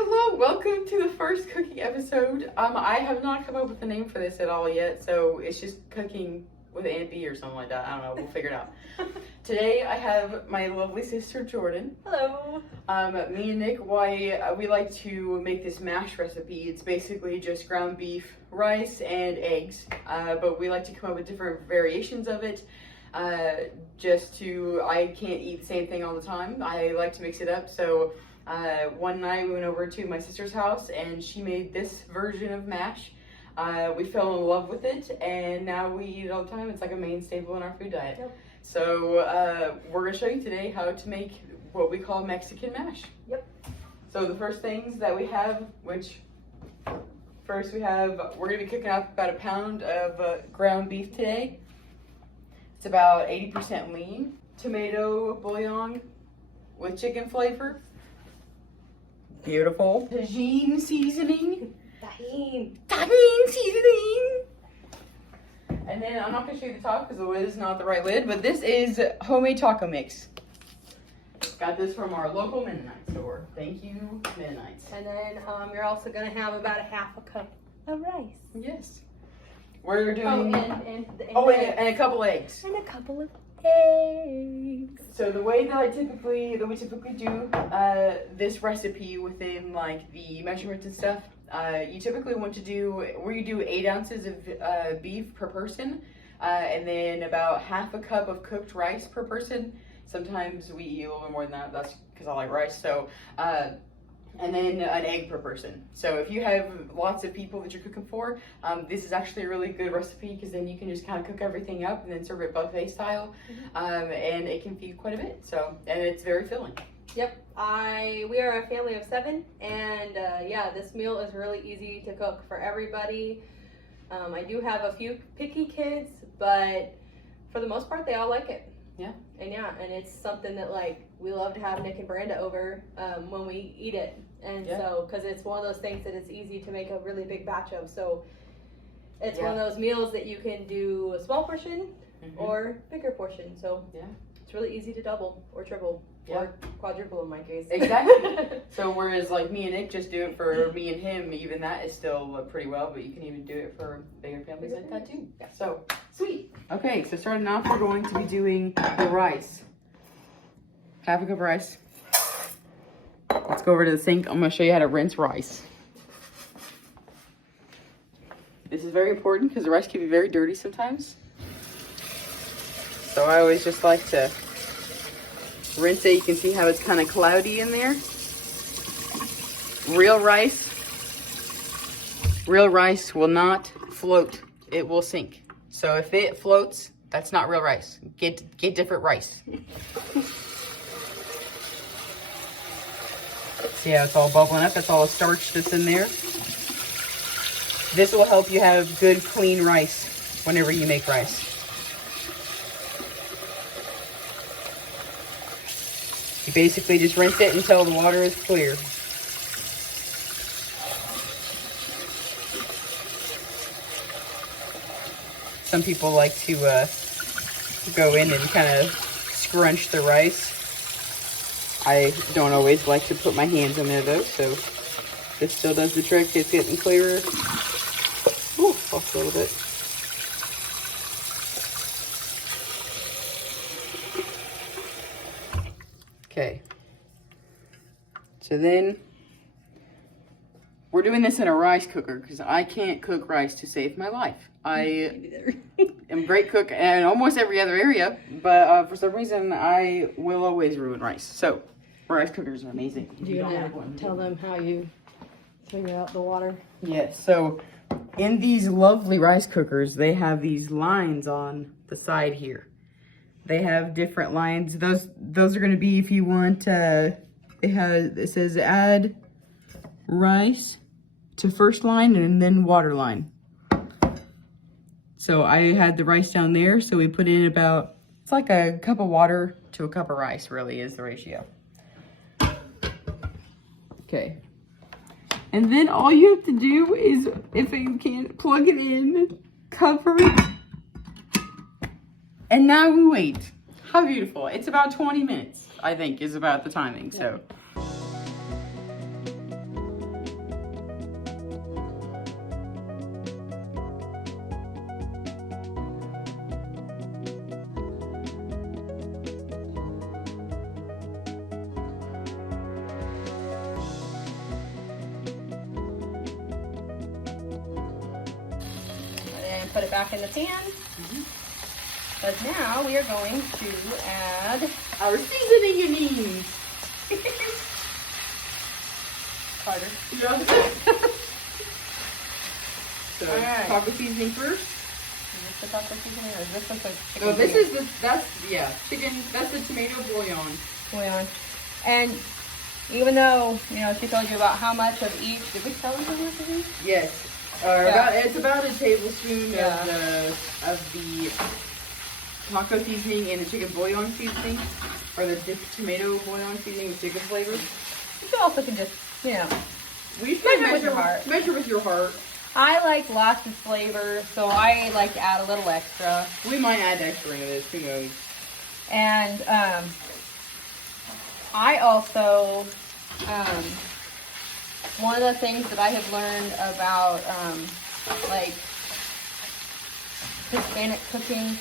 Hello, welcome to the first cooking episode. I have not come up with a name for this at all yet, so it's just cooking with Aunt B or something like that. I don't know, we'll figure it out. Today I have my lovely sister Jordan. Hello. Me and Nick, we like to make this mash recipe. It's basically just ground beef, rice, and eggs, but we like to come up with different variations of it. I can't eat the same thing all the time. I like to mix it up, so one night we went over to my sister's house and she made this version of mash. We fell in love with it and now we eat it all the time. It's like a main staple in our food diet. Yep. So we're going to show you today how to make what we call Mexican mash. Yep. So the first things that we have, we're going to be cooking up about a pound of ground beef today. It's about 80% lean. Tomato bouillon with chicken flavor. Beautiful. Tajin seasoning. Tajin seasoning. And then I'm not going to show you the top because the lid is not the right lid, but this is homemade taco mix. Got this from our local Mennonite store. Thank you, Mennonites. And then you're also going to have about a half a cup of rice. Yes. We're doing... and a couple eggs. And a couple of eggs. So the way that we typically do this recipe within like the measurements and stuff, you typically want to do 8 ounces of beef per person, and then about half a cup of cooked rice per person. Sometimes we eat a little bit more than that. That's because I like rice. So, and then an egg per person. So if you have lots of people that you're cooking for, this is actually a really good recipe because then you can just kind of cook everything up and then serve it buffet style, and it can feed quite a bit. So, and it's very filling. Yep. We are a family of 7, and yeah, this meal is really easy to cook for everybody. I do have a few picky kids, but for the most part, they all like it. Yeah. And it's something that like we love to have Nick and Branda over when we eat it. And so, because it's one of those things that it's easy to make a really big batch of. So it's one of those meals that you can do a small portion or bigger portion. So it's really easy to double or triple or quadruple in my case. Exactly. So whereas like me and Nick just do it for me and him, even that is still pretty well, but you can even do it for bigger families like that too. Yeah. So sweet. Okay, so starting off, we're going to be doing the rice. Half a cup of rice. Let's go over to the sink. I'm going to show you how to rinse rice. This is very important because the rice can be very dirty sometimes. So I always just like to rinse it. You can see how it's kind of cloudy in there. Real rice will not float. It will sink. So if it floats, that's not real rice. Get different rice. See how it's all bubbling up? That's all the starch that's in there. This will help you have good, clean rice whenever you make rice. You basically just rinse it until the water is clear. Some people like to go in and kind of scrunch the rice. I don't always like to put my hands in there though, so this still does the trick. It's getting clearer. Ooh, off a little bit. Okay. So then we're doing this in a rice cooker because I can't cook rice to save my life. I am a great cook in almost every other area, but for some reason I will always ruin rice. So rice cookers are amazing. Do you want to tell them how you figure out the water? Yes. So in these lovely rice cookers, they have these lines on the side here. They have different lines. Those are going to be if you want. It says add rice to first line and then water line. So I had the rice down there, so we put in it's like a cup of water to a cup of rice really is the ratio. Okay. And then all you have to do is, if you can, plug it in, cover it, and now we wait. How beautiful. It's about 20 minutes, I think, is about the timing, so. and put it back in the pan. Because now we are going to add our seasoning you need. Carter. Yeah. So, Alright. taco seasoning first. Is this the taco seasoning or is this like a chicken? No, this bouillon? is chicken. That's the tomato bouillon. Bouillon. And even though, you know, she told you about how much of each, did we tell her how much of each? Yes. It's about a tablespoon of the taco seasoning and the chicken bouillon seasoning, or the tomato bouillon seasoning with chicken flavors. You also can just, you know, We should Measure with your heart. Measure with your heart. I like lots of flavor, so I like to add a little extra. We might add extra into this. Who knows? And I also, one of the things that I have learned about like Hispanic cooking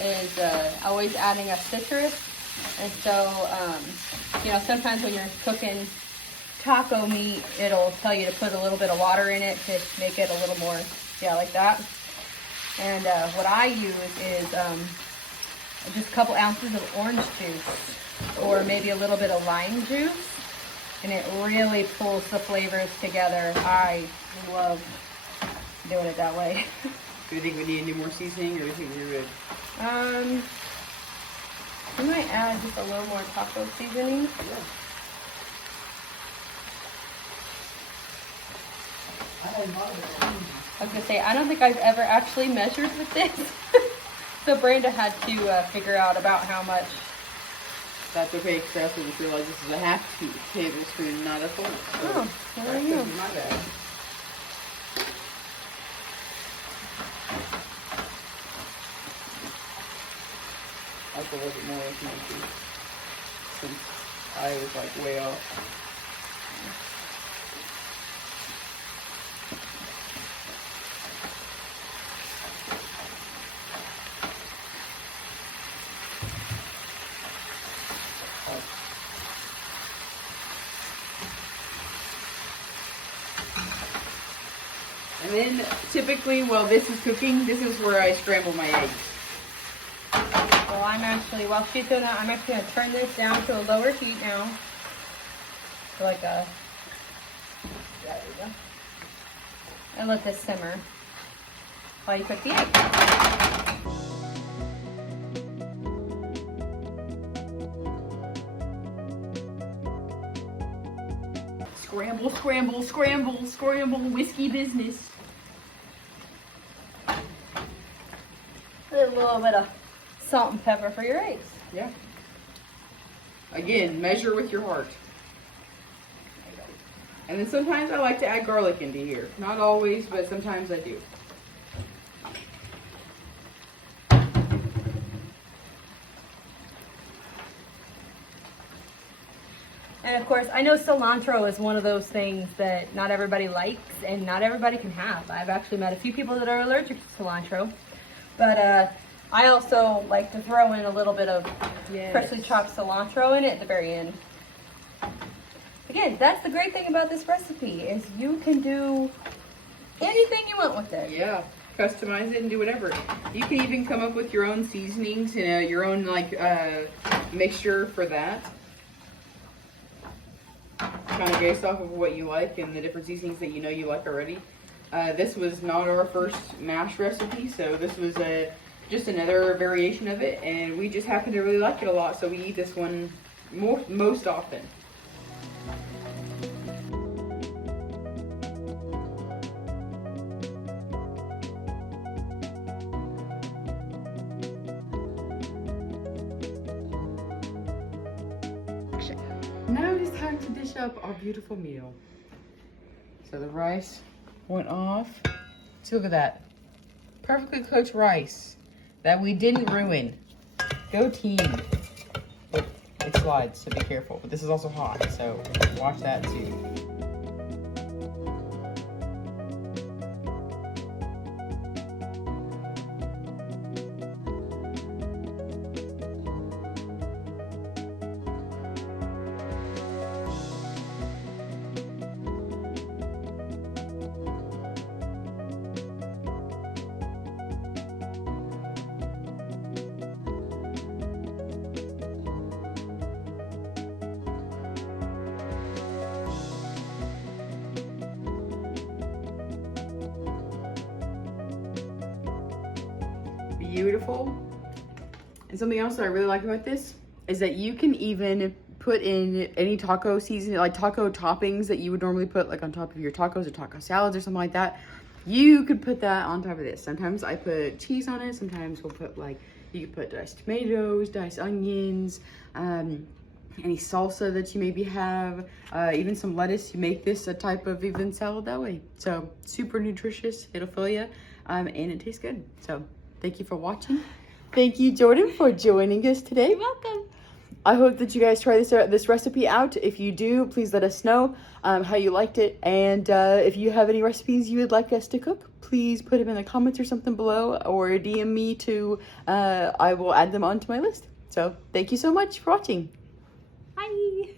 is always adding a citrus. And so, you know, sometimes when you're cooking taco meat, it'll tell you to put a little bit of water in it to make it a little more, yeah, like that. And what I use is just a couple ounces of orange juice or maybe a little bit of lime juice, and it really pulls the flavors together. I love doing it that way. Do you think we need any more seasoning, or do you think we're good? I might add just a little more taco seasoning. Yeah. I was gonna say, I don't think I've ever actually measured with this. So Brenda had to figure out about how much. That's okay, because I also just realized this is a half tablespoon, not a full. So Oh, there you go. my bad. I'll have to look at more information, since I was like way off. And then typically, while this is cooking, this is where I scramble my eggs. Well, I'm actually, while she's doing that, I'm actually gonna turn this down to a lower heat now. So like a, yeah, there you go. And let this simmer while you cook the egg. Scramble, scramble, scramble, scramble, whiskey business. A little bit of salt and pepper for your eggs. Yeah. Again, measure with your heart. And then sometimes I like to add garlic into here. Not always, but sometimes I do. And of course, I know cilantro is one of those things that not everybody likes and not everybody can have. I've actually met a few people that are allergic to cilantro. But I also like to throw in a little bit of freshly chopped cilantro in it at the very end. Again, that's the great thing about this recipe is you can do anything you want with it. Yeah. Customize it and do whatever. You can even come up with your own seasonings, you know, your own like mixture for that. Kind of based off of what you like and the different seasonings that you know you like already. This was not our first mash recipe, so this was just another variation of it, and we just happen to really like it a lot, so we eat this one most often. Now it is time to dish up our beautiful meal. So the rice went off. So look at that. Perfectly cooked rice that we didn't ruin. Go team. But it slides, so be careful. But this is also hot, so watch that too. beautiful. And something else that I really like about this is that you can even put in any taco seasoning, like taco toppings that you would normally put like on top of your tacos or taco salads or something like that. You could put that on top of this. Sometimes I put cheese on it. Sometimes we'll put like, you could put diced tomatoes, diced onions, any salsa that you maybe have, even some lettuce. You make this a type of even salad that way. So super nutritious, it'll fill you, and it tastes good. So thank you for watching. Thank you, Jordan, for joining us today. You're welcome. I hope that you guys try this recipe out. If you do, please let us know how you liked it. And if you have any recipes you would like us to cook, please put them in the comments or something below, or DM me to, I will add them onto my list. So thank you so much for watching. Bye.